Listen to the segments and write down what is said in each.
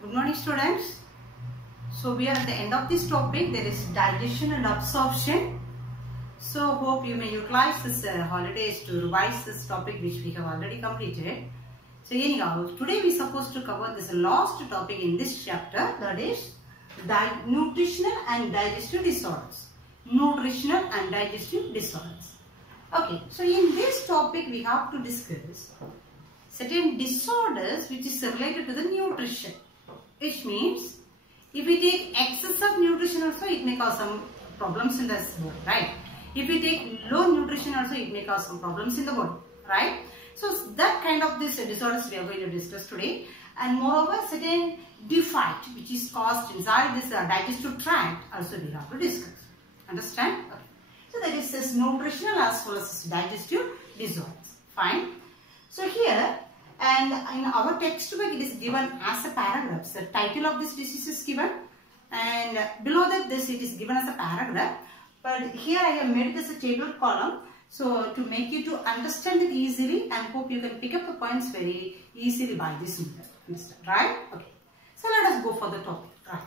Good morning, students. So we are at the end of this topic. There is digestion and absorption. So hope you may utilize this holidays to revise this topic which we have already completed. So anyhow, today we are supposed to cover this last topic in this chapter, that is nutritional and digestive disorders. Nutritional and digestive disorders. Okay, so in this topic we have to discuss certain disorders which is related to the nutrition. Which means if we take excess of nutrition also, it may cause some problems in the body, right? If we take low nutrition also, it may cause some problems in the body, right? So that kind of this disorders we are going to discuss today. And moreover, certain defect which is caused inside this digestive tract also we have to discuss. Understand? Okay. So that is this nutritional as well as digestive disorders. Fine. So here, and in our textbook it is given as a paragraph. The title of this disease is given, and below that this it is given as a paragraph. But here I have made this a table column, so to make you to understand it easily, and hope you can pick up the points very easily by this method. Understand, right? Okay. So let us go for the topic. Right.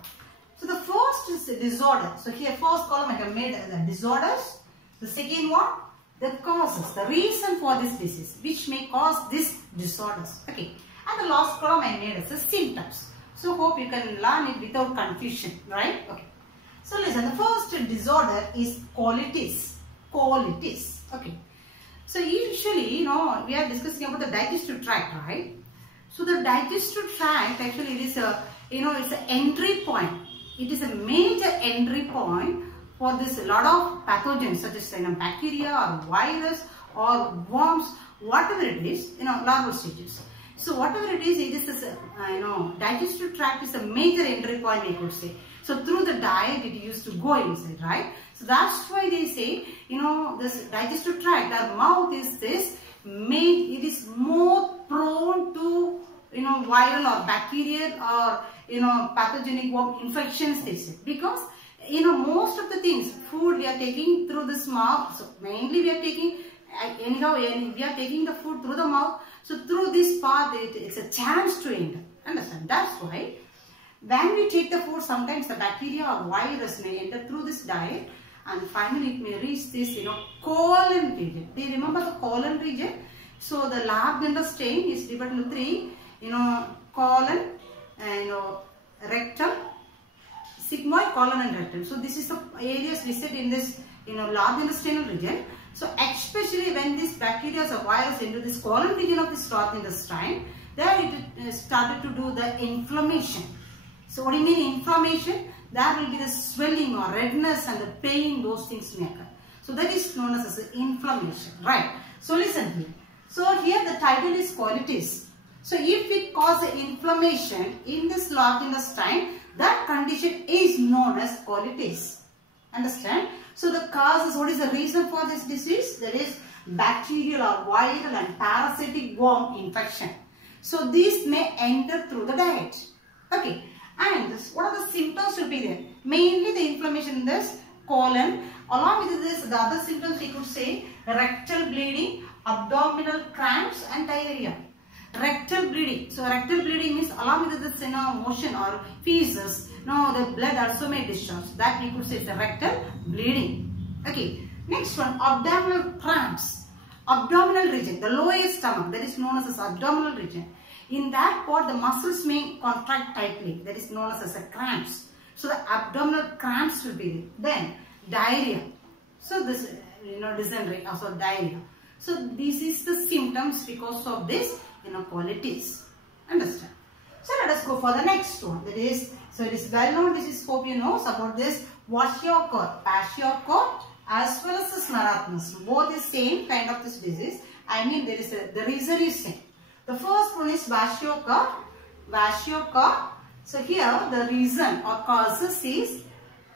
So the first is disorder. So here first column I have made the disorders. The second one, the causes, the reason for this disease, which may cause these disorders. Okay. And the last column I made as the symptoms. So hope you can learn it without confusion, right? Okay. So listen, the first disorder is colitis. Colitis. Okay. So usually, we are discussing about the digestive tract, right? So the digestive tract actually is a, it's an entry point. It is a major entry point for this lot of pathogens such as bacteria or virus or worms, whatever it is, larval stages. So whatever it is this digestive tract is a major entry point, I could say. So through the diet it used to go inside, right? So that's why they say, this digestive tract, our mouth is this it is more prone to viral or bacterial or pathogenic worm infections, they say, because most of the things, food we are taking through this mouth. So mainly we are taking, we are taking the food through the mouth. So through this path, it's a chance to enter. Understand? That's why when we take the food, sometimes the bacteria or virus may enter through this diet, and finally it may reach this, colon region. Do you remember the colon region? So the large intestine is divided into three, colon and rectum, sigmoid, colon and rectum. So this is the areas listed in this, large intestinal region. So especially when this bacteria or virus into this colon region of this large intestine, there it started to do the inflammation. So what do you mean inflammation? There will be the swelling or redness and the pain, those things may occur. So that is known as inflammation, right? So listen here. So here the title is colitis. So if it causes inflammation in this large intestine, that condition is known as colitis. Understand? So the causes, what is the reason for this disease? That is bacterial or viral and parasitic worm infection. So these may enter through the diet. Okay. And what are the symptoms will be there? Mainly the inflammation in this colon. Along with this, the other symptoms we could say rectal bleeding, abdominal cramps and diarrhea. Rectal bleeding. So rectal bleeding means along with this motion or feces, the blood also may discharge. That we could say is a rectal bleeding. Okay. Next one, abdominal cramps. Abdominal region, the lower stomach, that is known as abdominal region. In that part, the muscles may contract tightly. That is known as cramps. So the abdominal cramps will be there. Then diarrhea. So this, dysentery, also diarrhea. So this is the symptoms because of this, colitis. Understand? So let us go for the next one. That is, so it is well known. This is hope you know about this kwashiorkor, kwashiorkor as well as the marasmus. Both the same kind of this disease. I mean, there is the reason is same. The first one is kwashiorkor. Kwashiorkor. So here the reason or causes is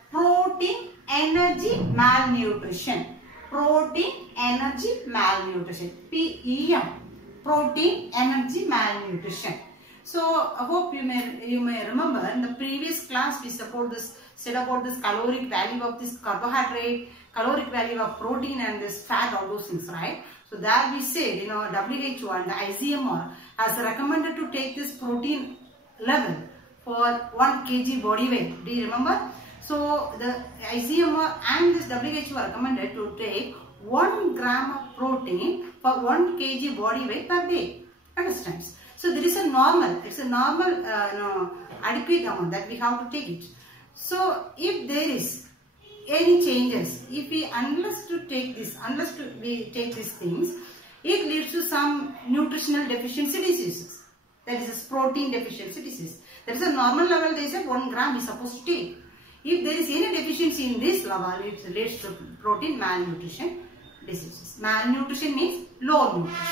protein energy malnutrition. Protein energy malnutrition. PEM. Protein energy malnutrition. So I hope you may remember in the previous class we said about this caloric value of this carbohydrate, caloric value of protein and this fat, all those things, right? So there we said, WHO and the ICMR has recommended to take this protein level for 1 kg body weight. Do you remember? So the ICMR and this WHO are recommended to take 1 gram of protein for 1 kg body weight per day. Understand? So there is a normal, it's a normal adequate amount that we have to take it. So if there is any changes, if we unless we take these things, it leads to some nutritional deficiency diseases. That is a protein deficiency disease. That is a normal level, they say 1 gram is supposed to take. If there is any deficiency in this level, it leads to protein malnutrition diseases. Malnutrition means low nutrition.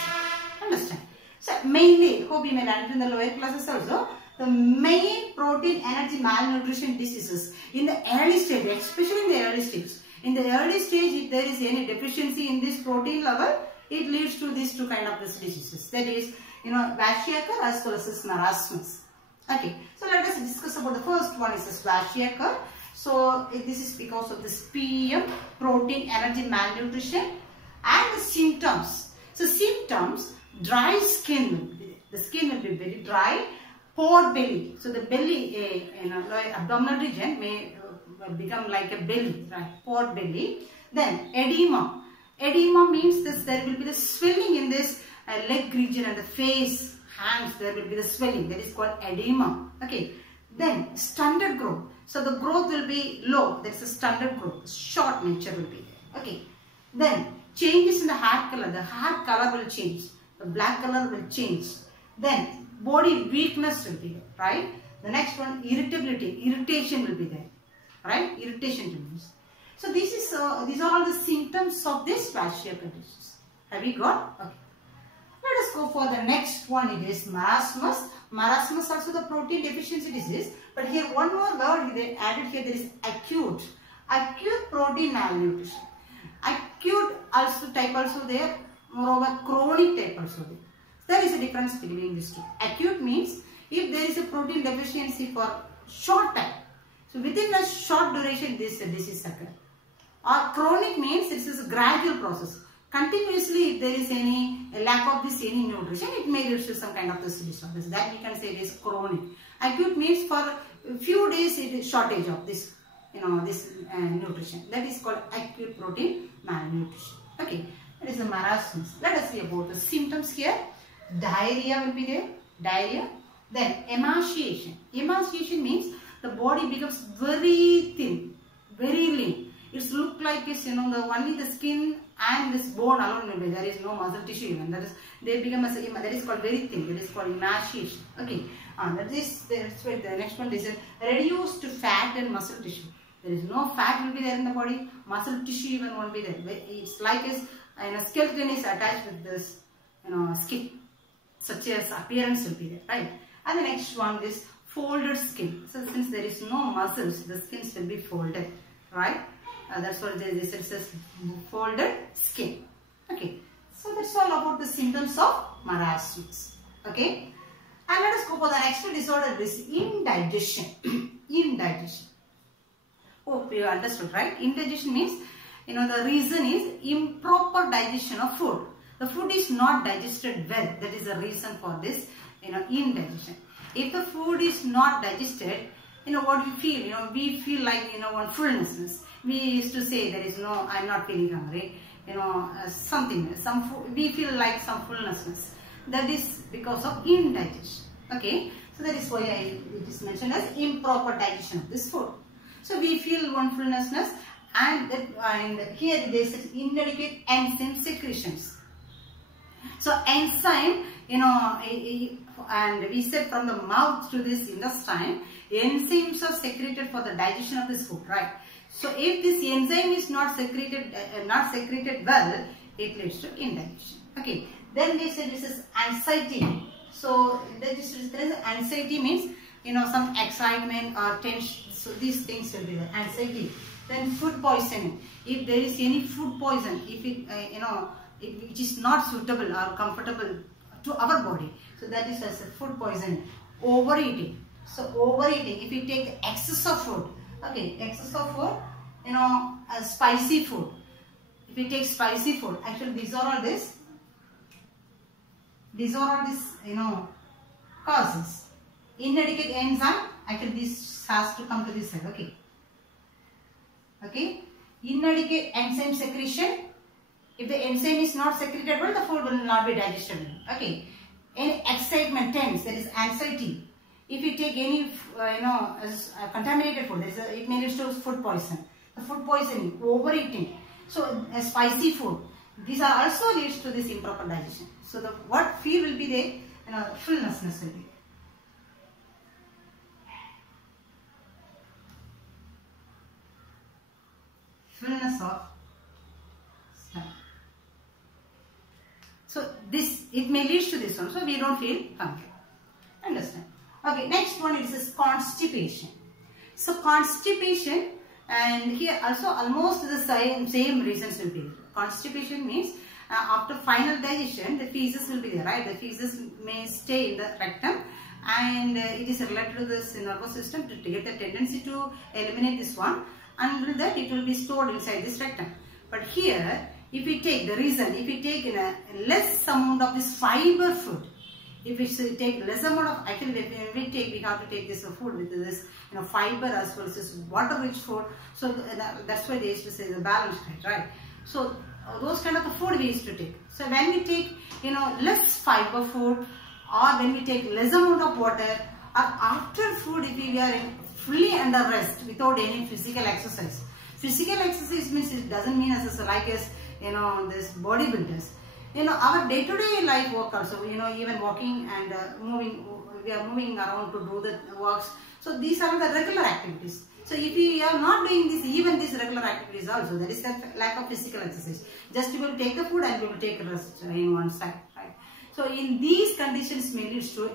Understand? So mainly, hope you may learn in the lower classes also, the main protein energy malnutrition diseases in the early stage, especially in the early stage. In the early stage, if there is any deficiency in this protein level, it leads to these two kind of diseases. That is, kwashiorkor as well as marasmus. Okay, so let us discuss about the first one is the kwashiorkor. So this is because of this PM, protein energy malnutrition, and the symptoms. So symptoms, dry skin will be there. The skin will be very dry, poor belly. So the belly, abdominal region may become like a belly, right? Poor belly. Then edema. Edema means this, there will be the swelling in this leg region and the face, hands, there will be the swelling. That is called edema. Okay. Then stunted growth. So the growth will be low. That is a stunted growth. Short nature will be there. Okay. Then changes in the hair color. The hair color will change. The black color will change. Then body weakness will be there. Right. The next one, irritability. Irritation will be there. Right. Irritation means. So these are all the symptoms of this kwashiorkor disease. Have you got? Okay. Let us go for the next one. It is marasmus. Marasmus also the protein deficiency disease. But here one more word they added here. There is acute. Acute protein malnutrition. Acute also type also there. Moreover chronic type also there. There is a difference between these two. Acute means if there is a protein deficiency for short time. So within a short duration this disease occurs. Or chronic means this is a gradual process. Continuously if there is any lack of this any nutrition, it may lead to some kind of this disorder. That we can say it is chronic. Acute means for a few days it is shortage of this nutrition. That is called acute protein malnutrition. Okay, that is the marasmus. Let us see about the symptoms here. Diarrhea will be there. Diarrhea. Then emaciation. Emaciation means the body becomes very thin, very lean. It looks like it's only the skin and this bone alone will be. There is no muscle tissue even. That is called very thin. That is called emaciation. Okay. That's why the next one is reduced fat and muscle tissue. There is no fat will be there in the body. Muscle tissue even won't be there. It's like a skeleton is attached with this skin. Such as appearance will be there, right? And the next one is folded skin. So since there is no muscles, the skins will be folded, right? That's what this is, folded skin. Okay. So that's all about the symptoms of marasmus. Okay. And let us go for the next disorder. This indigestion. Indigestion. Hope you understood, right? Indigestion means, the reason is improper digestion of food. The food is not digested well. That is the reason for this, indigestion. If the food is not digested, what we feel, we feel like, one fullness. We used to say there is no, I'm not feeling hungry, some food, we feel like some fullness. That is because of indigestion. Okay, so that is why it is mentioned as improper digestion of this food. So we feel one fullness, and here they said inadequate enzyme secretions. So enzyme, and we said from the mouth to this intestine, enzymes are secreted for the digestion of this food, right? So if this enzyme is not secreted well, it leads to indigestion. Okay. Then they said this is anxiety. So anxiety means some excitement or tension. So these things will be there. Anxiety. Then food poisoning. If there is any food poison, if it which is not suitable or comfortable to our body, so that is as a food poisoning. Overeating. So overeating. If you take excess of food. Okay, excess of food, spicy food. If you take spicy food, actually these are all this, causes. Inadequate enzyme Actually, this has to come to this side. Okay. Okay. Inadequate enzyme secretion. If the enzyme is not secreted well, the food will not be digestible. Okay. Any excitement, tense, that is anxiety. If you take any, contaminated food, it may lead to food poison. The food poisoning, overeating. So, spicy food. These are also leads to this improper digestion. So, the what feel will be there? Fullnessness will be there. Fullness of stomach. So, this, it may lead to this one. So, we don't feel hungry. Understand? Okay, next one is constipation. So, constipation, and here also almost the same reasons will be there. Constipation means after final digestion, the feces will be there, right? The feces may stay in the rectum, and it is related to this nervous system to get the tendency to eliminate this one. Until that, it will be stored inside this rectum. But here, if we take the reason, if we take in a less amount of this fiber food, if we take less amount of, actually when we have to take this food with this fiber as well as this water rich food. So that's why they used to say the balanced diet, right? So those kind of the food we used to take. So when we take less fiber food, or when we take less amount of water, or after food if we are fully under rest without any physical exercise. Physical exercise means it doesn't mean as like as this bodybuilders. Our day-to-day life work also, even walking and moving, we are moving around to do the works. So these are the regular activities. So if we are not doing this, even these regular activities also, that is the lack of physical exercise. Just we will take the food and we will take a rest in one side, right? So in these conditions may lead to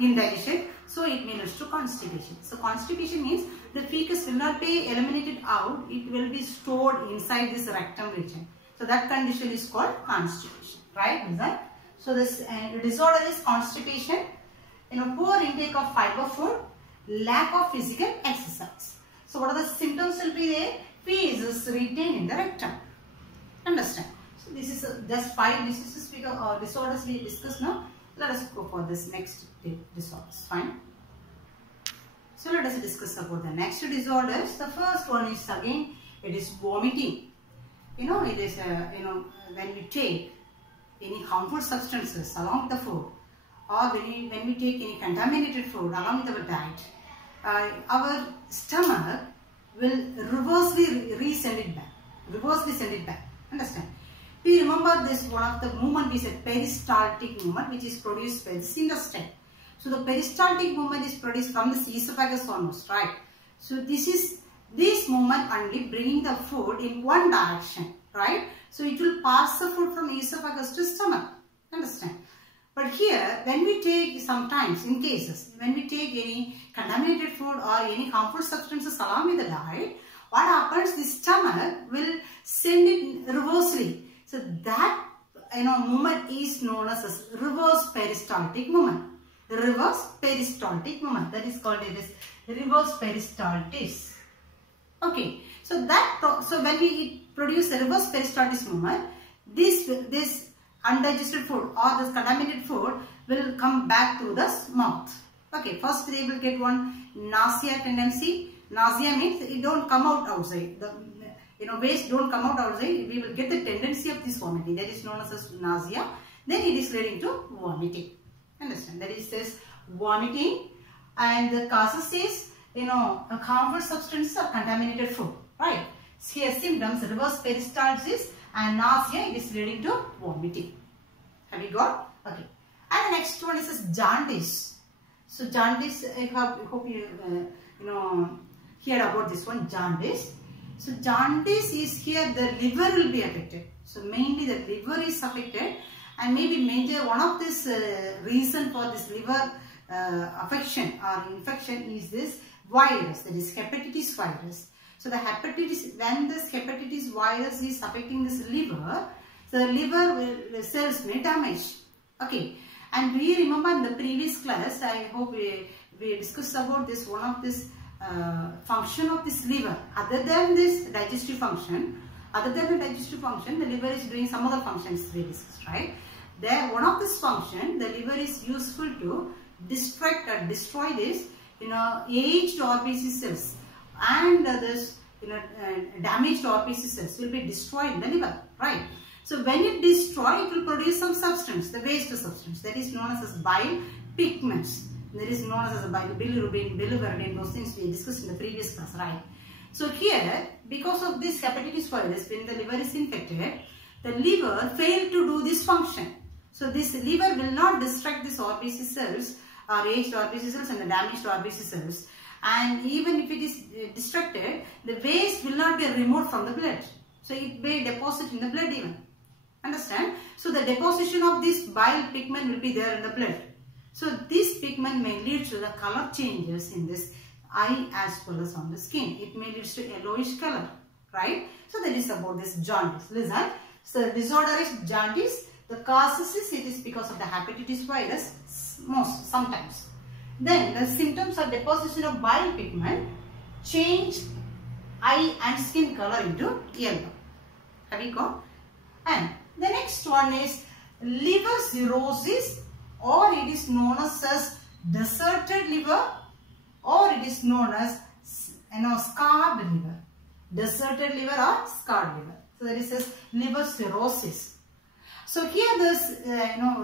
indigestion. So it may lead to constipation. So constipation means the feces will not be eliminated out. It will be stored inside this rectum region. So that condition is called constipation, right? So this disorder is constipation, poor intake of fiber food, lack of physical exercise. So what are the symptoms will be there? Feces retained in the rectum. Understand? So this is just 5 diseases or disorders we discussed now. Let us go for this next disorders. Fine. So let us discuss about the next disorders. The first one is again, it is vomiting. It is, when we take any harmful substances along with the food, or when we take any contaminated food along with our diet, our stomach will reversely send it back. Understand? We remember this one of the movement we said peristaltic movement, which is produced by the intestine. So the peristaltic movement is produced from the esophagus almost, right? So this movement only bringing the food in one direction, right? So it will pass the food from esophagus to stomach. Understand? But here, when we take sometimes, in cases, when we take any contaminated food or any harmful substances along with the diet, what happens? The stomach will send it reversely. So that movement is known as reverse peristaltic movement. The reverse peristaltic movement, that is called it as reverse peristaltis. Okay, so when we produce a reverse peristaltis movement, this undigested food or this contaminated food will come back to the mouth. Okay, first they will get one nausea tendency. Nausea means it don't come out outside. The waste don't come out outside. We will get the tendency of this vomiting. That is known as nausea. Then it is leading to vomiting. Understand? That is this vomiting, and the causes is harmful substances or contaminated food, right? Here symptoms reverse peristalsis and nausea, it is leading to vomiting. Have you got? Okay. And the next one is jaundice. So jaundice, I hope you heard about this one, jaundice. So jaundice is here the liver will be affected. So mainly the liver is affected, and maybe one of this reason for this liver affection or infection is this virus, that is hepatitis virus. So the when this hepatitis virus is affecting this liver, so the liver cells may damage. Okay, and we remember in the previous class, I hope we discussed about this one of this function of this liver. Other than this digestive function, the liver is doing some other functions we discussed, right? There, one of this function, the liver is useful to distract or destroy this aged RBC cells and this damaged RBC cells will be destroyed in the liver, right? So when it destroys, it will produce some substance, the waste substance, that is known as bile pigments. That is known as bilirubin, biliverdin, those things we discussed in the previous class, right? So here, because of this hepatitis virus, when the liver is infected, the liver failed to do this function. So this liver will not destruct these RBC cells, or aged RBC cells and the damaged RBC cells. And even if it is destructed, the waste will not be removed from the blood. So it may deposit in the blood even. Understand? So the deposition of this bile pigment will be there in the blood. So this pigment may lead to the color changes in this eye as well as on the skin. It may lead to yellowish color, right? So that is about this jaundice. Listen. So the disorder is jaundice. The causes is it is because of the hepatitis virus sometimes. Then the symptoms are deposition of bile pigment, change eye and skin color into yellow. Have you got? And the next one is liver cirrhosis, or it is known as deserted liver, or it is known as scarred liver. Deserted liver or scarred liver. So that is liver cirrhosis. So here this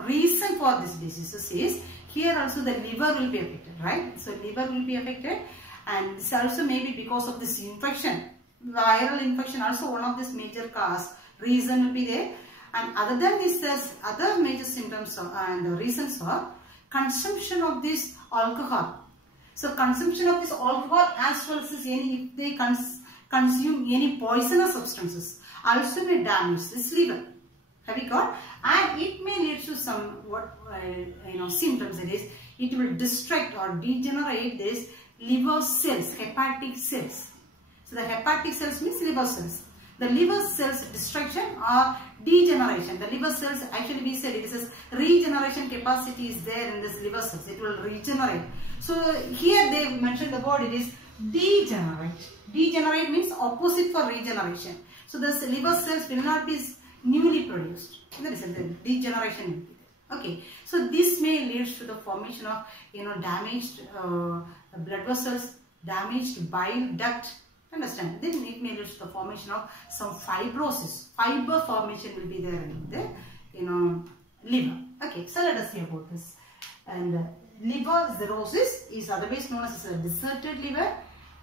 reason for this diseases is, here also the liver will be affected, right? So liver will be affected, and this also may be because of this infection. Viral infection also one of this major cause, reason will be there. And other than this, there's other major symptoms and the reasons are consumption of this alcohol. So consumption of this alcohol as well as if they consume any poisonous substances also may damage this liver. Have you got? And it may lead to some symptoms. That is, it will destruct or degenerate this liver cells, hepatic cells. So the hepatic cells means liver cells. The liver cells destruction or degeneration. The liver cells, actually we said it is regeneration capacity is there in this liver cells. It will regenerate. So here they mentioned the word, it is degenerate. Degenerate means opposite for regeneration. So the liver cells will not be newly produced. That is the degeneration will be there. Okay. So this may lead to the formation of damaged blood vessels, damaged bile duct. Understand? Then it may lead to the formation of some fibrosis. Fiber formation will be there in the liver. Okay, so let us see about this. And liver cirrhosis is otherwise known as a deserted liver,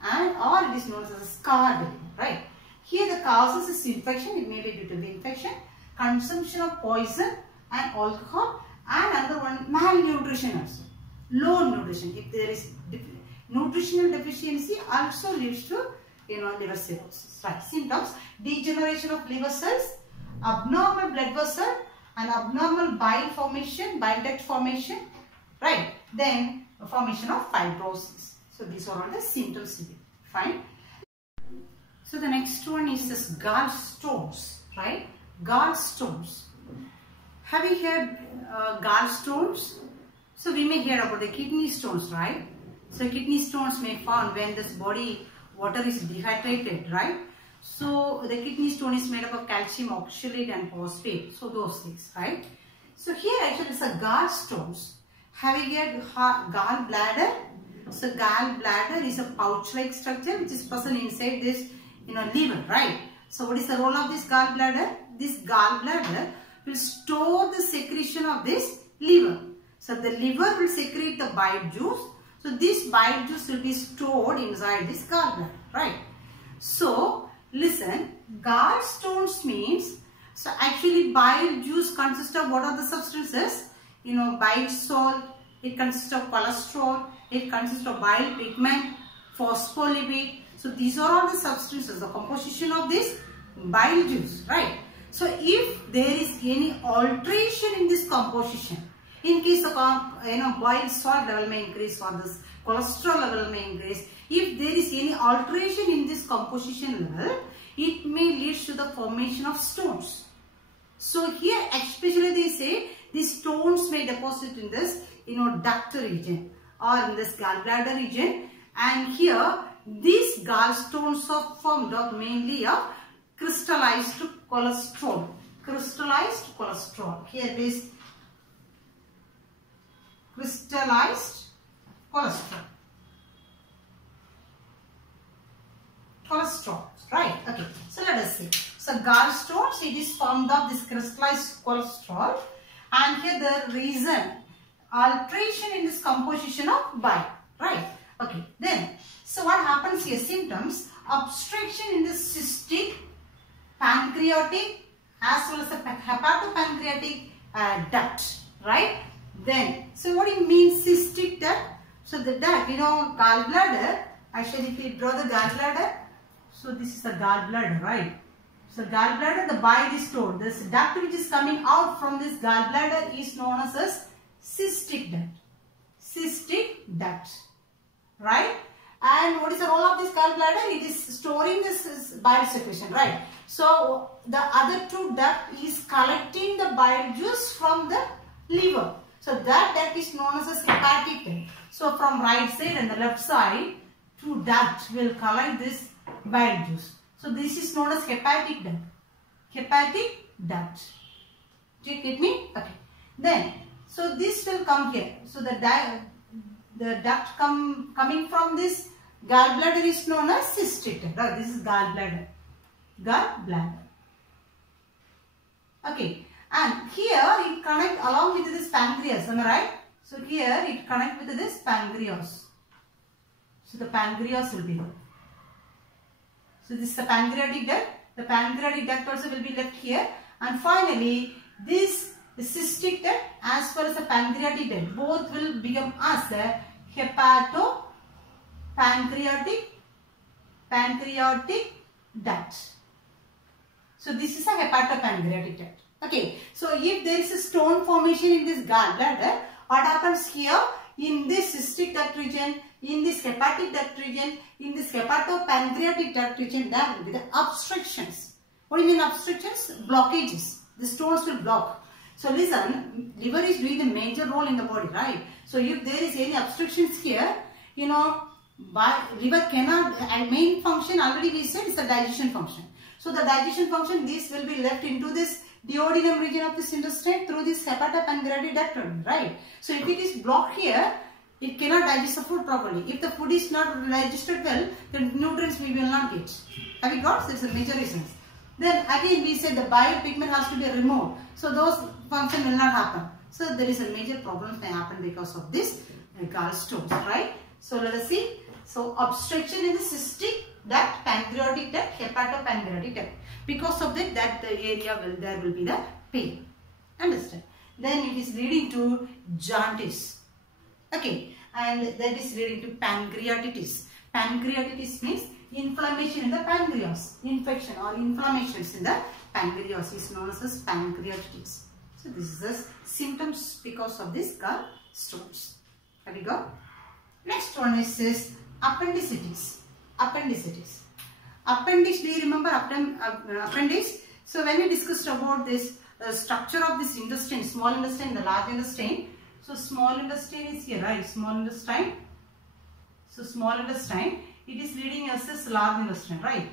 or it is known as a scarred liver, right? Here the causes is infection. It may be due to the infection, consumption of poison and alcohol, and another one malnutrition also. Low nutrition. If there is nutritional deficiency, also leads to liver cirrhosis. Right. Symptoms: degeneration of liver cells, abnormal blood vessel, and abnormal bile formation, bile duct formation. Right. Then formation of fibrosis. So these are all the symptoms. Fine. So the next one is this gallstones. Right. Gallstones. Have you heard gallstones? So we may hear about the kidney stones, right? So kidney stones may form when this body water is dehydrated, right? So the kidney stone is made up of calcium oxalate and phosphate. So those things, right? So here actually it's a gallstones. Have you heard gallbladder? So gallbladder is a pouch-like structure which is present inside this liver, right? So what is the role of this gallbladder? This gallbladder will store the secretion of this liver. So the liver will secrete the bile juice. So this bile juice will be stored inside this gallbladder, right? So listen, gallstones means, so actually bile juice consists of what are the substances? Bile salt, it consists of cholesterol, it consists of bile pigment, phospholipid. So these are all the substances, the composition of this bile juice, right? So if there is any alteration in this composition, in case of bile salt level may increase or this cholesterol level may increase, if there is any alteration in this composition level, it may lead to the formation of stones. So here especially they say these stones may deposit in this duct region or in this gallbladder region, and here these gallstones are formed of mainly of crystallized cholesterol. Crystallized cholesterol. Here it is crystallized cholesterol. cholesterol, right? Okay, so let us see. So gallstones, it is formed of this crystallized cholesterol, and here the reason alteration in this composition of bile, right? Okay, then so what happens here? Symptoms: obstruction in the cystic, pancreatic as well as the hepatopancreatic duct, right? Then so what do you mean cystic duct? So the duct, gallbladder. Actually, if we draw the gallbladder, so this is the gallbladder, right? So gallbladder, the bile is stored. This duct which is coming out from this gallbladder is known as cystic duct. Cystic duct, right? And what is the role of this gallbladder? It is storing this bile secretion, right? So the other two duct is collecting the bile juice from the liver. So that duct is known as hepatic duct. So from right side and the left side, two ducts will collect this bile juice. So this is known as hepatic duct. Hepatic duct. Do you get me? Okay. Then, so this will come here. So the duct coming from this gallbladder is known as cystic duct. Right? This is gallbladder. Gallbladder. Okay. And here it connects along with this pancreas. Am I right? So here it connects with this pancreas. So the pancreas will be there. So this is the pancreatic duct. The pancreatic duct also will be left here. And finally, this the cystic duct as well as the pancreatic duct both will become as the hepatopancreatic duct. So this is a hepatopancreatic duct. Okay. So if there is a stone formation in this gallbladder, what happens here in this cystic duct region, in this hepatic duct region, in this hepatopancreatic duct region, that will be the obstructions. What do you mean obstructions? Blockages. The stones will block. So listen, liver is doing the major role in the body, right? So if there is any obstructions here, liver cannot, and main function already we said is the digestion function. So the digestion function, this will be left into this duodenum region of this intestine through this hepatopancreatic duct, right? So if it is blocked here, it cannot digest the food properly. If the food is not digested well, the nutrients we will not get. Have you got? So it's a major reasons. Then again we said the bile pigment has to be removed. So those function will not happen. So there is a major problem may happen because of this gallstones, right? So let us see. So obstruction in the cystic duct, pancreatic duct, hepatopancreatic duct. Because of that the area there will be the pain. Understand? Then it is leading to jaundice. Okay, and that is leading to pancreatitis. Pancreatitis means inflammation in the pancreas. Infection or inflammations in the pancreas is known as pancreatitis. So this is the symptoms because of this gallstones. Have we got? Next one is this appendicitis. Appendicitis. Appendix, do you remember appendix? So when we discussed about this structure of this intestine, small intestine, the large intestine. So small intestine is here, right? Small intestine. So small intestine, it is leading us as large intestine, right?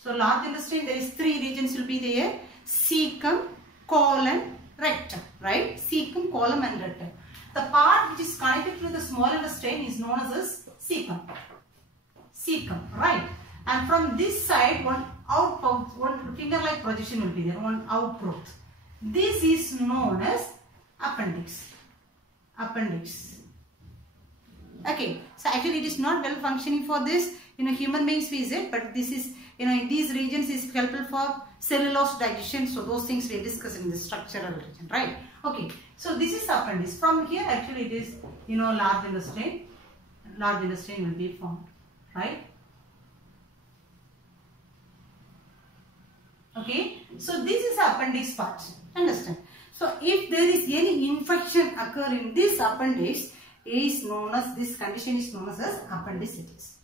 So large intestine, there is three regions will be there: cecum, colon, rectum, right? Cecum, colon and rectum. The part which is connected to the small intestine is known as cecum. Cecum, right? And from this side, one finger-like projection will be there, one outgrowth. This is known as appendix. Appendix. Okay, so actually it is not well functioning for this, human beings we said, but this is, in these regions is helpful for cellulose digestion. So those things we discuss in the structural region, right? Okay, so this is appendix. From here actually it is, large intestine. Large intestine will be formed, right? Okay, so this is appendix part. Understand? So if there is any infection occur in this appendix, this condition is known as appendicitis.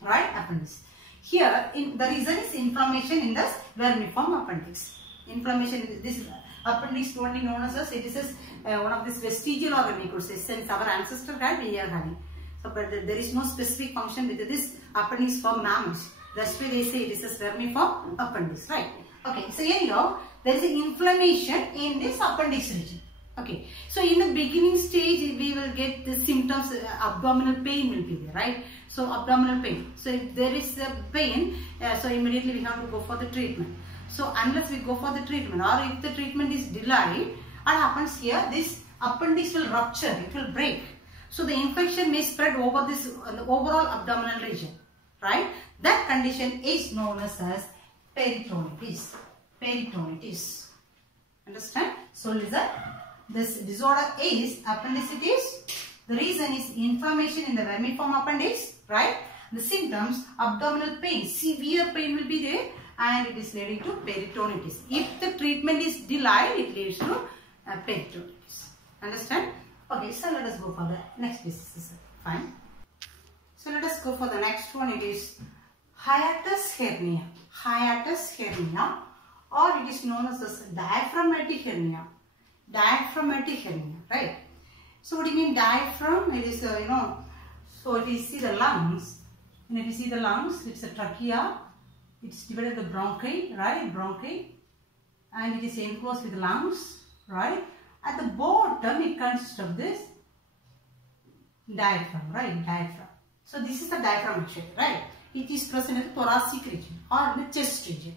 Right? Appendix. Here, the reason is inflammation in the vermiform appendix. Inflammation in this appendix only known as it is one of this vestigial organ, we could say, since our ancestor had, we are having. So, but there is no specific function with this appendix for mammals. That's why they say it is a vermiform appendix, right? Okay, so anyhow, there is an inflammation in this appendix region. Okay, so in the beginning stage, we will will get the symptoms, abdominal pain will be there, right? So abdominal pain. So if there is a pain, so immediately we have to go for the treatment. So unless we go for the treatment, or if the treatment is delayed, what happens here, this appendix will rupture, it will break. So the infection may spread over this the overall abdominal region, right? That condition is known as peritonitis. Peritonitis. Understand? So listen, this disorder is appendicitis. The reason is inflammation in the vermiform appendix, right? The symptoms, abdominal pain, severe pain will be there, and it is leading to peritonitis. If the treatment is delayed, it leads to peritonitis. Understand? Okay, so let us go for the next disease. Fine. So let us go for the next one. It is hiatus hernia. Hiatus hernia, or it is known as diaphragmatic hernia. Diaphragmatic hernia, right? So what do you mean diaphragm? It is, so if you see the lungs, and if you see the lungs, it's a trachea, it's divided the bronchi, right? Bronchi, and it is enclosed with the lungs, right? At the bottom, it consists of this diaphragm, right? Diaphragm. So this is the diaphragm actually, right? It is present in the thoracic region or in the chest region.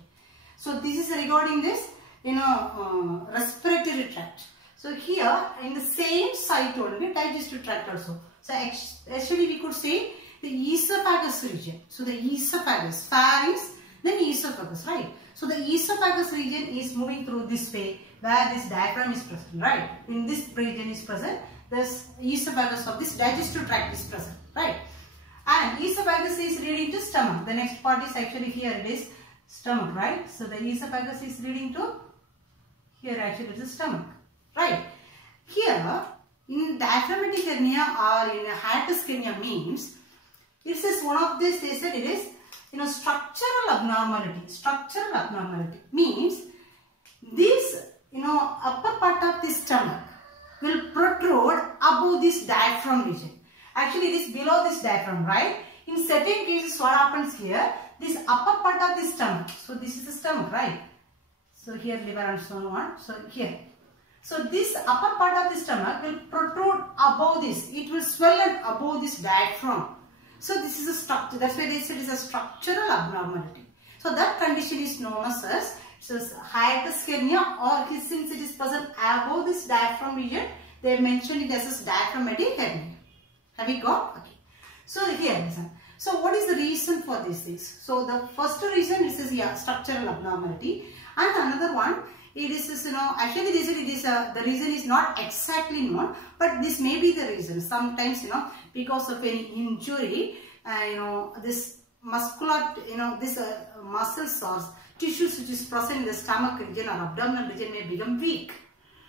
So this is regarding this, respiratory tract. So here in the same site only, digestive tract also. So actually we could say the esophagus region. So the esophagus, pharynx, then esophagus, right? So the esophagus region is moving through this way where this diaphragm is present, right? In this region is present, this esophagus of this digestive tract is present, right? And esophagus is leading to stomach. The next part is actually here it is stomach, right? So the esophagus is leading to, here actually it is stomach, right? Here in diaphragmatic hernia or in a hiatus hernia means, this is one of this, they said it is, structural abnormality. Structural abnormality means this, upper part of the stomach will protrude above this diaphragm region. Actually, it is below this diaphragm, right? In certain cases, what happens here? This upper part of the stomach. So this is the stomach, right? So here liver and so on. So here. So this upper part of the stomach will protrude above this. It will swell above this diaphragm. So this is a structure. That's why they said it is a structural abnormality. So that condition is known as hiatus hernia, or since it is present above this diaphragm region, they mentioned it as diaphragmatic hernia. Have you got? Okay. So here, listen. So what is the reason for these things? So the first reason is structural abnormality, and another one, it is actually they said it is the reason is not exactly known, but this may be the reason. Sometimes because of any injury, this muscular this muscles or tissues which is present in the stomach region or abdominal region may become weak.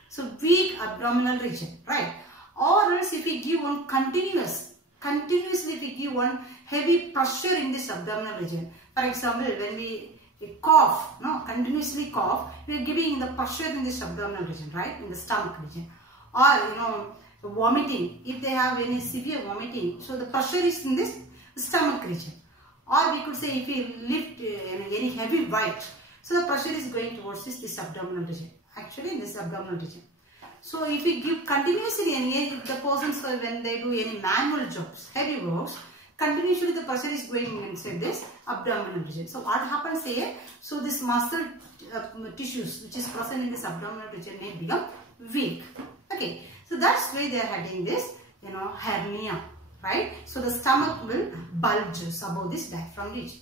So weak abdominal region, right? Or else if we give one continuously if we give one heavy pressure in this abdominal region. For example, when we cough, continuously cough, we are giving the pressure in this abdominal region, right? In the stomach region. Or, vomiting, if they have any severe vomiting, so the pressure is in this stomach region. Or we could say if we lift any heavy weight, so the pressure is going towards this abdominal region. Actually, in this abdominal region. So if we give continuously, if the persons when they do any manual jobs, heavy works, continuously the pressure is going inside this abdominal region. So what happens here? So this muscle tissues which is present in this abdominal region may become weak. Okay. So that's why they are having this, hernia, right? So the stomach will bulge above this diaphragm region.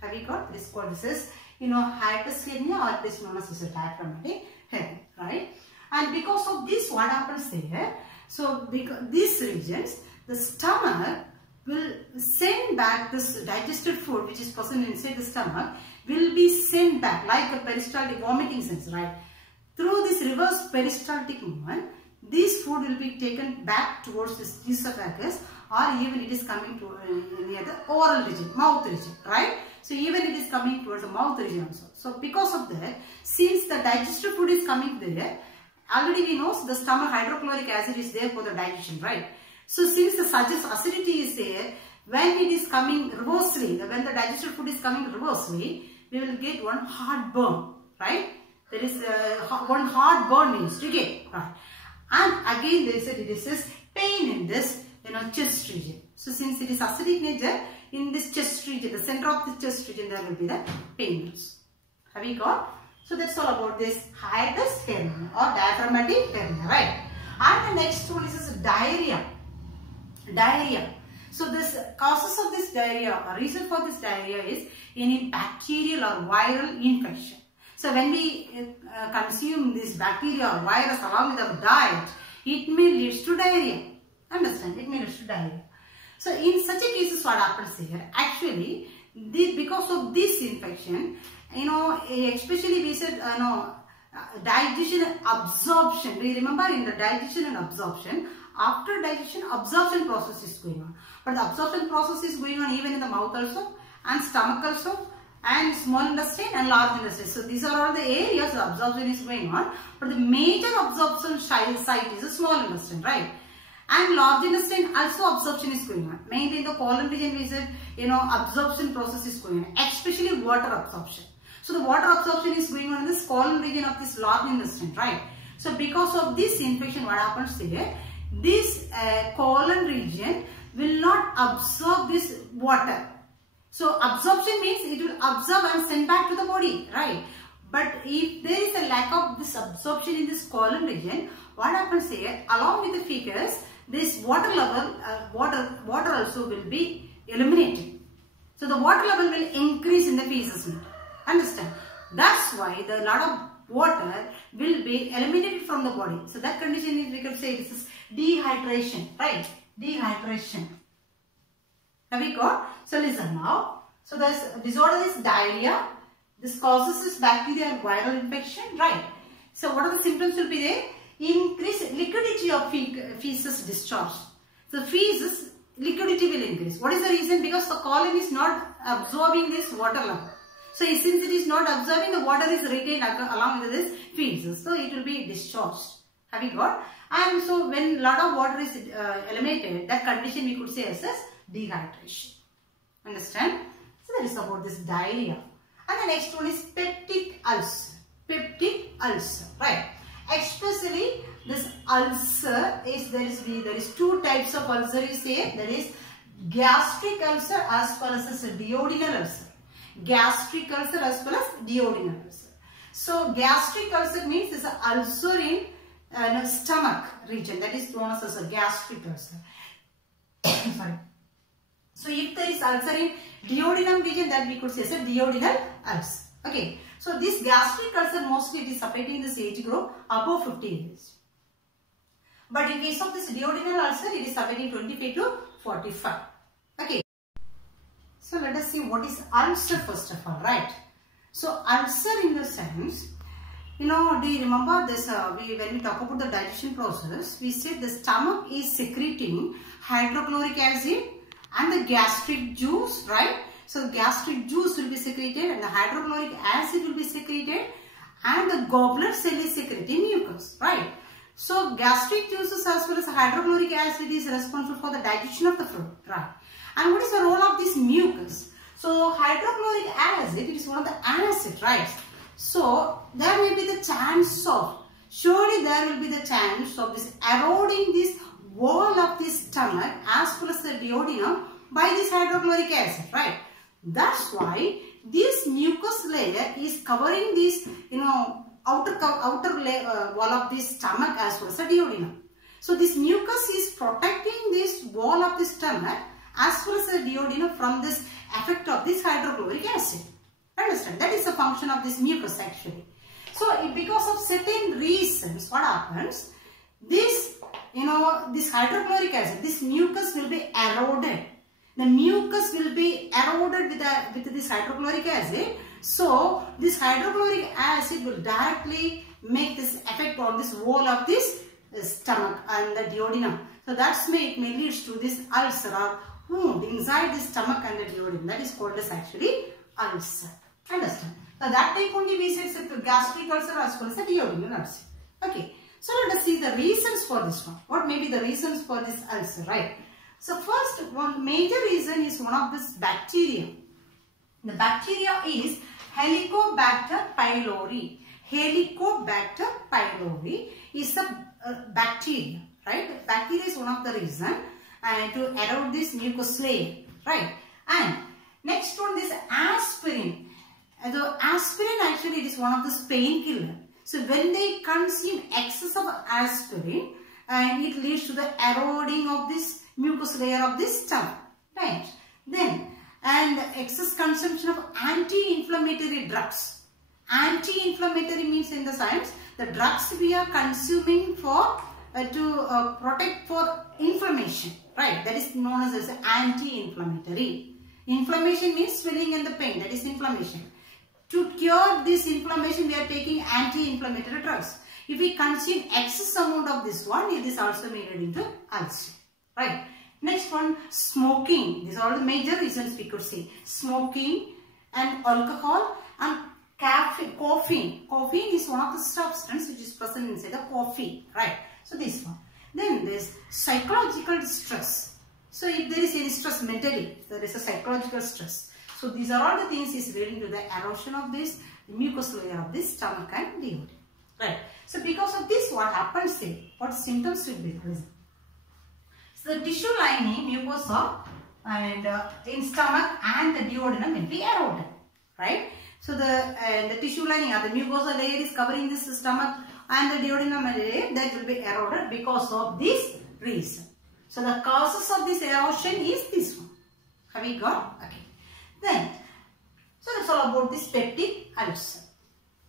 Have you got this? This is, hiatus hernia, or this known as a diaphragmatic hernia, right? And because of this, what happens there? So because these regions, the stomach will send back this digested food which is present inside the stomach will be sent back like a peristaltic vomiting sense, right? Through this reverse peristaltic movement, this food will be taken back towards this esophagus, or even it is coming to near the oral region, mouth region, right? So even it is coming towards the mouth region also. So because of that, since the digested food is coming there, already we know the stomach hydrochloric acid is there for the digestion, right? So since the acidity is there, when it is coming reversely, when the digested food is coming reversely, we will get one heartburn, right? There is one heartburn means to get, right? And again they said it is pain in in this, chest region. So since it is acidic nature, in this chest region, the center of the chest region, there will be the pain nodes. Have you got? So that's all about this hiatus hernia or diaphragmatic hernia, right? And the next one is diarrhea. Diarrhea. So this causes of this diarrhea, or reason for this diarrhea is any bacterial or viral infection. So when we consume this bacteria or virus along with our diet, it may lead to diarrhea. Understand? It may lead to diarrhea. So in such a cases, what happens here? Actually, because of this infection, especially we said, digestion and absorption. Do you remember in the digestion and absorption? After digestion, absorption process is going on. But the absorption process is going on even in the mouth also, and stomach also, and small intestine and large intestine. So these are all the areas the absorption is going on. But the major absorption site is the small intestine, right? And large intestine also absorption is going on. Mainly in the colon region we said, absorption process is going on, especially water absorption. So the water absorption is going on in this colon region of this large intestine, right? So because of this infection, what happens here? This colon region will not absorb this water. So absorption means it will absorb and send back to the body, right? But if there is a lack of this absorption in this colon region, what happens here? Along with the fecus, this water level, water also will be eliminated. So the water level will increase in the feces. Understand? That's why the lot of water will be eliminated from the body. So that condition is, we could say, this is dehydration, right? Dehydration. Have we got? So listen now. So this disorder is diarrhea. This causes this bacterial or viral infection, right? So what are the symptoms will be there? Increase liquidity of feces discharge. So feces liquidity will increase. What is the reason? Because the colon is not absorbing this water level. So since it is not absorbing, the water is retained along with this feces. So it will be discharged. Have you got? And so when a lot of water is eliminated, that condition we could say as dehydration. Understand? So that is about this diarrhea. And the next one is peptic ulcer. Peptic ulcer, right? Especially this ulcer is there is two types of ulcer you say. There is gastric ulcer as well as duodenal ulcer. Gastric ulcer as well as duodenal ulcer. So gastric ulcer means it's an ulcer in stomach region, that is known as a gastric ulcer. Sorry. So if there is ulcer in duodenum region, that we could say as a duodenal ulcer. Okay. So this gastric ulcer mostly it is affecting this age group above 50 years. But in case of this duodenal ulcer, it is affecting 25 to 45. Okay. So let us see what is ulcer first of all, right? So ulcer in the sense, do you remember this, when we talk about the digestion process, we said the stomach is secreting hydrochloric acid and the gastric juice, right? So gastric juice will be secreted and the hydrochloric acid will be secreted and the goblet cell is secreting mucus, right? So gastric juices as well as hydrochloric acid is responsible for the digestion of the food, right? And what is the role of this mucus? So hydrochloric acid is one of the acid, right? So there may be the chance of, surely there will be the chance of this eroding this wall of the stomach as well as the duodenum by this hydrochloric acid, right? That's why this mucus layer is covering this, outer layer, wall of the stomach as well as the duodenum. So this mucus is protecting this wall of the stomach as well as the duodenum from this effect of this hydrochloric acid. Understand? That is the function of this mucus actually. So because of certain reasons, what happens? This, this hydrochloric acid, this mucus will be eroded. The mucus will be eroded with this hydrochloric acid. So this hydrochloric acid will directly make this effect on this wall of this stomach and the duodenum. So that's it may lead to this ulcer or wound inside the stomach and the duodenum. That is called as actually ulcer. Understand? So that type only we say it's a gastric ulcer as well as a duodenal ulcer. Okay. So let us see the reasons for this one. What may be the reasons for this ulcer, right? So first, one major reason is one of this bacteria. The bacteria is Helicobacter pylori. Helicobacter pylori is a bacteria, right? Bacteria is one of the reason and to erode this mucous layer, right? And next one is aspirin. The aspirin actually it is one of the painkiller. So when they consume excess of aspirin, and it leads to the eroding of this mucous layer of this stomach, right? Then, and excess consumption of anti-inflammatory drugs. Anti-inflammatory means in the science, the drugs we are consuming for to protect for inflammation, right? That is known as anti-inflammatory. Inflammation means swelling and the pain, that is inflammation. To cure this inflammation, we are taking anti-inflammatory drugs. If we consume excess amount of this one, it is also made into ulcer, right? Next one, smoking. These are all the major reasons we could say. Smoking and alcohol and caffeine. Caffeine is one of the substances which is present inside the coffee, right? So this one. Then there is psychological stress. So if there is any stress mentally, there is a psychological stress. So these are all the things is leading to the erosion of this mucous layer of this stomach and duodenum, right? So because of this, what happens there? What symptoms will be present? So the tissue lining, mucosa, and in stomach and the duodenum will be eroded, right? So the tissue lining or the mucosa layer is covering this stomach and the duodenum layer that will be eroded because of this reason. So the causes of this erosion is this one. Have we got? Okay. Then, so that's all about this peptic ulcer.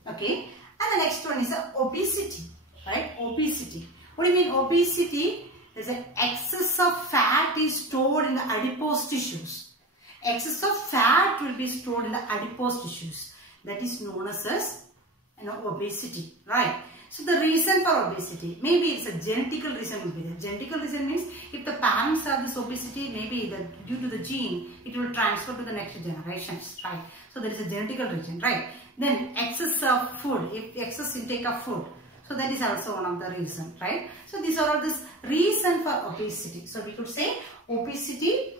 Okay. And the next one is obesity, right? Obesity. What do you mean obesity? There's an excess of fat is stored in the adipose tissues. Excess of fat will be stored in the adipose tissues. That is known as obesity, right? So the reason for obesity, maybe it's a genetical reason will be there. Genetical reason means if the parents have this obesity, maybe due to the gene, it will transfer to the next generations, right? So there is a genetical reason, right? Then excess of food, if excess intake of food. So that is also one of the reasons, right? So these are all this reason for obesity. So we could say obesity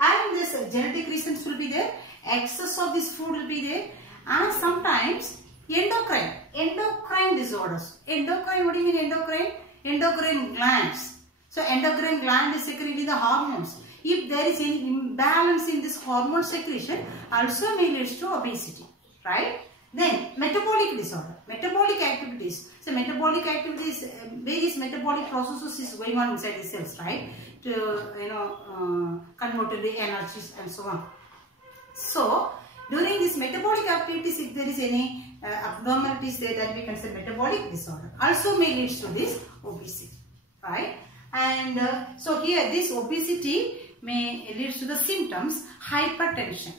and this genetic reasons will be there. Excess of this food will be there. And sometimes endocrine disorders. Endocrine, what do you mean endocrine? Endocrine glands. So endocrine gland is secreting the hormones. If there is any imbalance in this hormone secretion, also may lead to obesity, right? Then metabolic disorder, metabolic activities. So metabolic activities, various metabolic processes is going on inside the cells, right? To convert to the energies and so on. So during these metabolic activities, if there is any abnormalities there, that we can say metabolic disorder. Also may lead to this obesity, right? And so here this obesity may lead to the symptoms hypertension.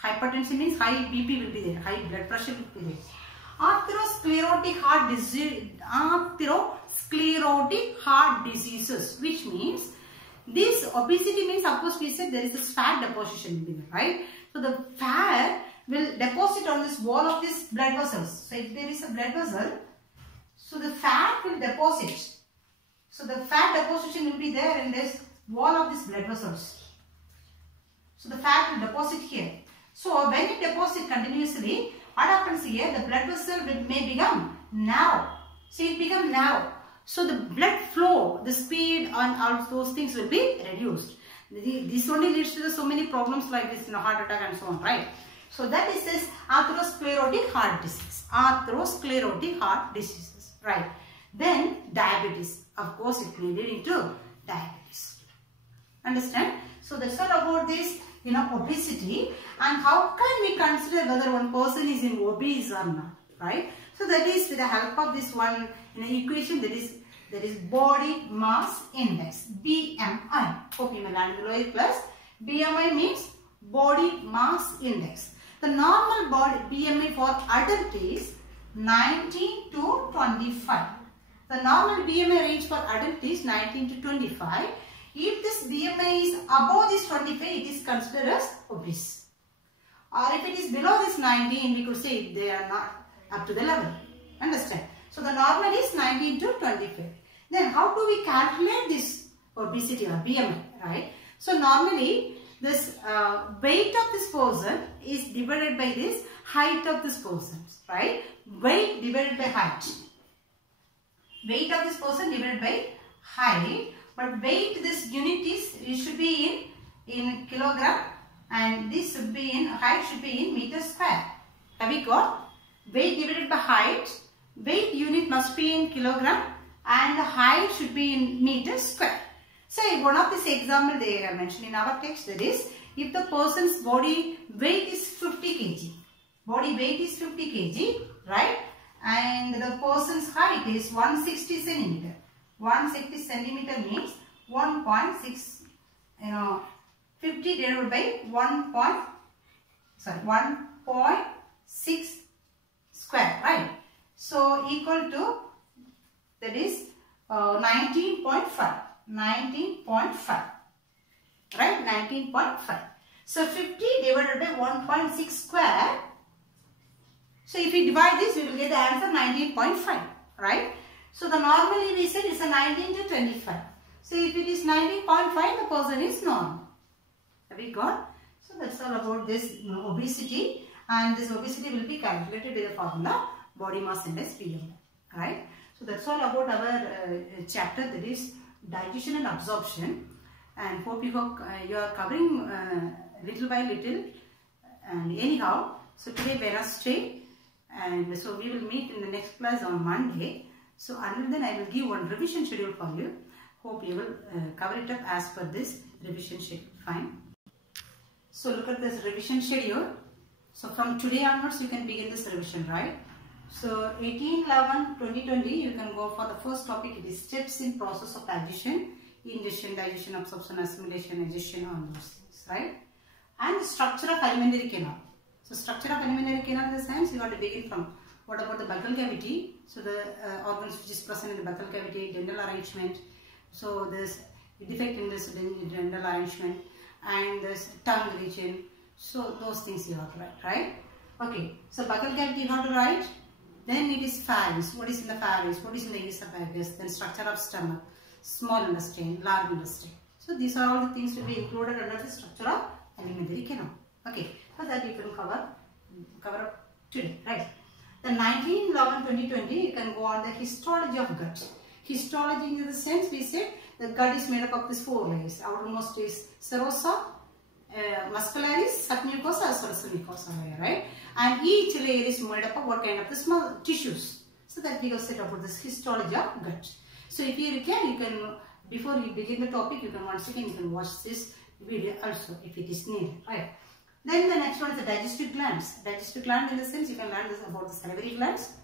Hypertension means high BP will be there, high blood pressure will be there. Atherosclerotic heart diseases, which means this obesity means, of course we said there is a fat deposition will be there, right? So the fat will deposit on this wall of this blood vessels. So if there is a blood vessel, so the fat will deposit. So the fat deposition will be there in this wall of this blood vessels. So the fat will deposit here. So when it deposits continuously, what happens here? The blood vessel may become narrow. See, it becomes narrow. So the blood flow, the speed and all those things will be reduced. This only leads to so many problems like this, heart attack and so on, right? So that is this atherosclerotic heart disease. Atherosclerotic heart diseases, right? Then diabetes. Of course, it may lead into diabetes. Understand? So that's all about this, obesity, and how can we consider whether one person is in obese or not, right? So that is with the help of this one equation, that is body mass index, BMI. Hope you may land below it plus. BMI means body mass index. The normal body BMI for adult is 19 to 25. The normal BMI range for adult is 19 to 25. If this BMI is above this 25, it is considered as obese. Or if it is below this 19, we could say they are not up to the level. Understand? So the normal is 19 to 25. Then how do we calculate this obesity or BMI, right? So normally this weight of this person is divided by this height of this person, right? Weight divided by height. Weight of this person divided by height, but weight, this unit is, it should be in kilogram, and this should be in, height should be in meter square. Have we got? Weight divided by height, weight unit must be in kilogram and the height should be in meter square. So one of this example they have mentioned in our text, that is, if the person's body weight is 50 kg, body weight is 50 kg, right? And the person's height is 160 centimeter. 160 centimeter means 1.6, 50 divided by 1.6 square, right? So equal to, that is 19.5. 19.5, right? 19.5. So 50 divided by 1.6 square. So if we divide this, we will get the answer 19.5, right? So the normally we said is a 19 to 25. So if it is 19.5, the person is normal. Have we got? So that's all about this obesity, and this obesity will be calculated with the formula body mass index BMI, right? So that's all about our chapter, that is digestion and absorption, and hope you are covering little by little, and anyhow, so today Wednesday, and so we will meet in the next class on Monday. So until then I will give one revision schedule for you. Hope you will cover it up as per this revision schedule. Fine. So look at this revision schedule. So from today onwards you can begin this revision, right? So 18/11/2020 you can go for the first topic. It is steps in process of digestion, ingestion, digestion, absorption, assimilation, digestion, all those things, right? And structure of alimentary canal. So structure of alimentary canal in the sense you have to begin from what about the buccal cavity. So the organs which is present in the buccal cavity, dental arrangement. So there's defect in this dental arrangement and this tongue region. So those things you have to write, right? Okay. So buccal cavity you have to write. Then it is pharynx. What is in the pharynx? What is in the esophagus? Then structure of stomach, small intestine, large intestine. So these are all the things to be included under the structure of alimentary canal. Okay, so that you can cover up today, right? The 19/11/2020 you can go on the histology of gut. Histology in the sense we said the gut is made up of these 4 layers. Outermost is serosa, muscularis, submucosa, as well as mucosa layer, right? And each layer is made up of what kind of the small tissues. So that we have said about this histology of gut. So if you can, before you begin the topic, you can once again you can watch this video also if it is needed, right? Then the next one is the digestive glands. Digestive gland in the sense you can learn this about the salivary glands,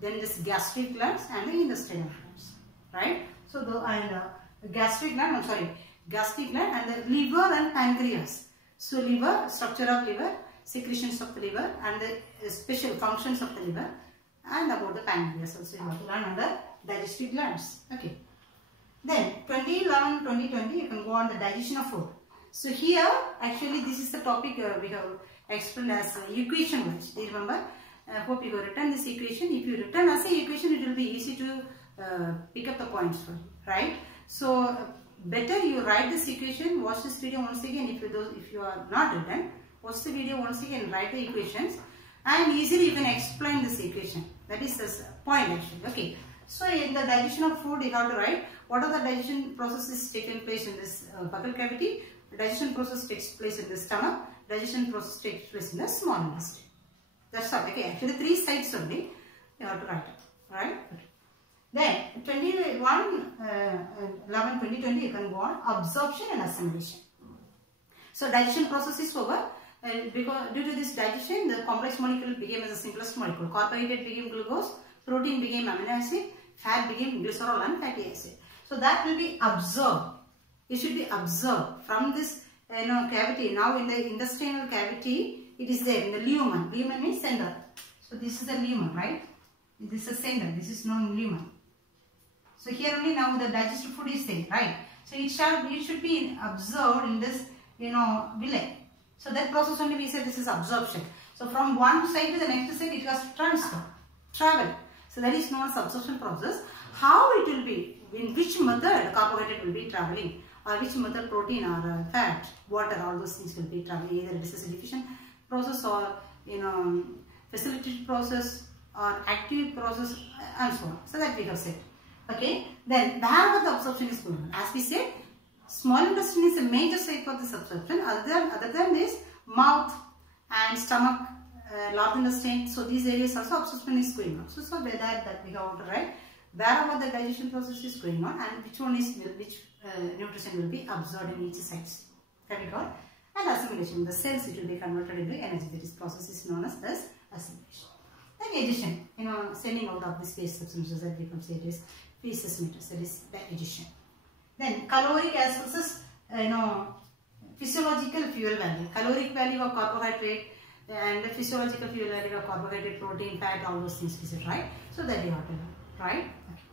then this gastric glands and the intestinal glands, right? So the gastric gland, gastric gland and the liver and pancreas. So liver, structure of liver, secretions of the liver and the special functions of the liver, and about the pancreas also you have to learn under digestive glands. Okay. Then 2011/2020 you can go on the digestion of food. So here actually this is the topic we have explained as equation wise. Do you remember? I hope you have written this equation. If you written as a equation, it will be easy to pick up the points for you, right? So better you write this equation, watch this video once again. If you are not written, watch the video once again, write the equations, and easily you can explain this equation. That is the point actually. Okay. So in the digestion of food, you have to write what are the digestion processes taking place in this buccal cavity. The digestion process takes place in the stomach. Digestion process takes place in the small intestine. That's all. Okay. Actually, 3 sides only you have to write it. Right? Okay. Then 21/11/2020 you can go on absorption and assimilation. So digestion process is over. Because due to this digestion, the complex molecule became as the simplest molecule. Carbohydrate became glucose, protein became amino acid, fat became glycerol and fatty acid. So that will be absorbed. It should be absorbed from this cavity. Now in the intestinal cavity, it is there in the lumen. Lumen means center. So this is the lumen, right? This is center. This is known lumen. So here only now the digested food is there, right? So it should be absorbed in this villi. So that process only we say this is absorption. So from one side to the next side it has to travel. So that is known as absorption process. How it will be, in which method carbohydrate will be traveling, or which method protein or fat, water, all those things will be traveling. Either it is a diffusion process or facilitated process or active process and so on. So that we have said. Okay. Then wherever the absorption is going on, as we said, small intestine is a major site for this absorption. Other than this, mouth and stomach, large intestine. So these areas also absorption is going on. So that we have to write wherever the digestion process is going on and which nutrition will be absorbed in each site. Very good. And assimilation, the cells it will be converted into energy. That is process is known as assimilation. Then digestion, sending out of this waste substances that becomes it is feces matters. That is digestion. Then caloric as versus physiological fuel value. Caloric value of carbohydrate and the physiological fuel value of carbohydrate, protein, fat, all those things we said, right? So that you have to know, right? Okay.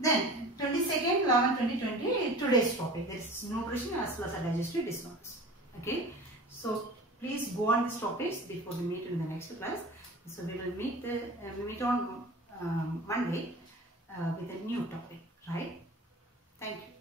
Then 22nd, 11, 2020, today's topic. There is nutrition as well as digestive disorders. Okay. So please go on these topics before we meet in the next class. So we will meet on Monday with a new topic, right? Thank you.